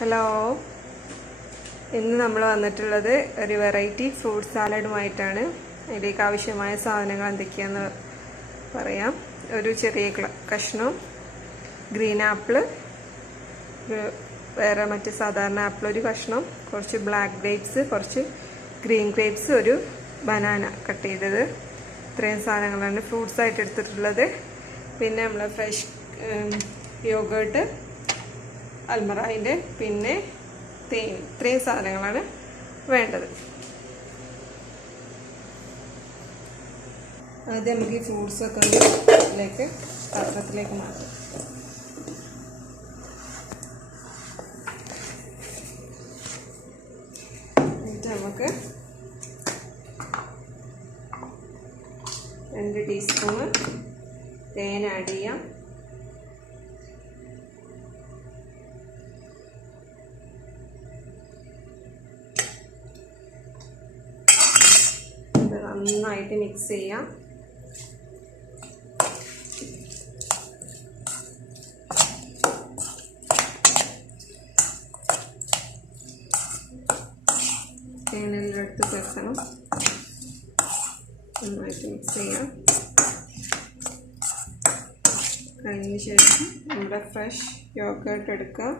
Hello, ഇന്ന് നമ്മൾ വന്നിട്ടുള്ളത് ഒരു വെറൈറ്റി ഫ്രൂട്ട് സാലഡുമായിട്ടാണ്. ഇതിലേക്ക് ആവശ്യമായ സാധനങ്ങൾ എന്തൊക്കെയാണെന്ന് പറയാം. ഒരു ചെറിയ കഷ്ണം ഗ്രീൻ ആപ്പിള്, വേറെ മറ്റ് സാധാരണ ആപ്പിൾ ഒരു കഷ്ണം, കുറച്ച് ബ്ലാക്ക് ഗ്രേപ്സ്, കുറച്ച് ഗ്രീൻ ഗ്രേപ്സ്, ഒരു ബനാന കട്ട് ചെയ്തത്. ഇത്രയും സാധനങ്ങളാണ് ഫ്രൂട്ട്സ് ആയിട്ട് എടുത്തിട്ടുള്ളത്. പിന്നെ നമ്മൾ ഫ്രഷ് യോഗേർട്ട്, അൽമറായിൻ്റെ, പിന്നെ തേൻ. ഇത്രയും സാധനങ്ങളാണ് വേണ്ടത്. ആദ്യം നമുക്ക് ഈ ഫ്രൂട്ട്സൊക്കെ ഇതിലേക്ക് പാത്രത്തിലേക്ക് മാറ്റാം. എന്നിട്ട് നമുക്ക് 2 ടീസ്പൂണ് തേൻ ആഡ് ചെയ്യാം. നന്നായിട്ട് മിക്സ് ചെയ്യാം. തേനെല്ലാം എടുത്ത് ചേർക്കണം. നന്നായിട്ട് മിക്സ് ചെയ്യാം. കഴിഞ്ഞതിന് ശേഷം നമ്മുടെ ഫ്രഷ് യോഗേർട്ട് എടുക്കുക.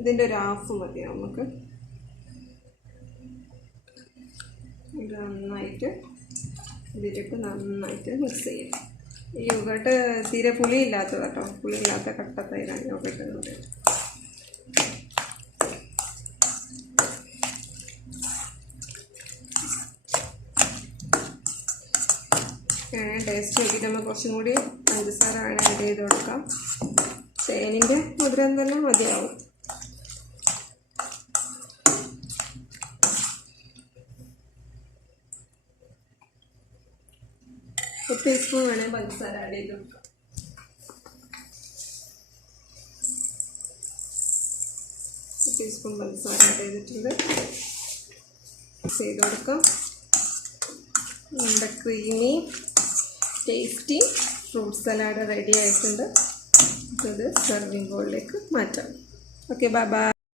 ഇതിൻ്റെ ഒരു ഹാഫ് മതി നമുക്ക്. ഇത് നന്നായിട്ട് ഇതിലേക്ക് നന്നായിട്ട് മിക്സ് ചെയ്യാം. ഈ യോഗേർട്ട് തീരെ പുളിയില്ലാത്തത് കേട്ടോ, പുളിയില്ലാത്ത കട്ടത്തൈരാണ് യോഗേർട്ട് എന്ന് പറയുന്നത്. ടേസ്റ്റ് നോക്കിയിട്ട് നമ്മൾ കുറച്ചും കൂടി പഞ്ചസാര ആഡ് ചെയ്ത് കൊടുക്കാം. തേനിൻ്റെ മധുരം തന്നെ മതിയാവും. ഒരു ടീസ്പൂൺ വേണേൽ പഞ്ചസാര ആഡ് ചെയ്ത് കൊടുക്കാം. ഒരു ടീസ്പൂൺ പഞ്ചസാര ആഡ് ചെയ്തിട്ടുണ്ട്. മിക്സ് ചെയ്ത് കൊടുക്കാം. നമ്മുടെ creamy tasty fruit salad ready ആയിട്ടുണ്ട്. ഇത് സെർവിങ് ബൗളിലേക്ക് മാറ്റാം. Okay, bye bye.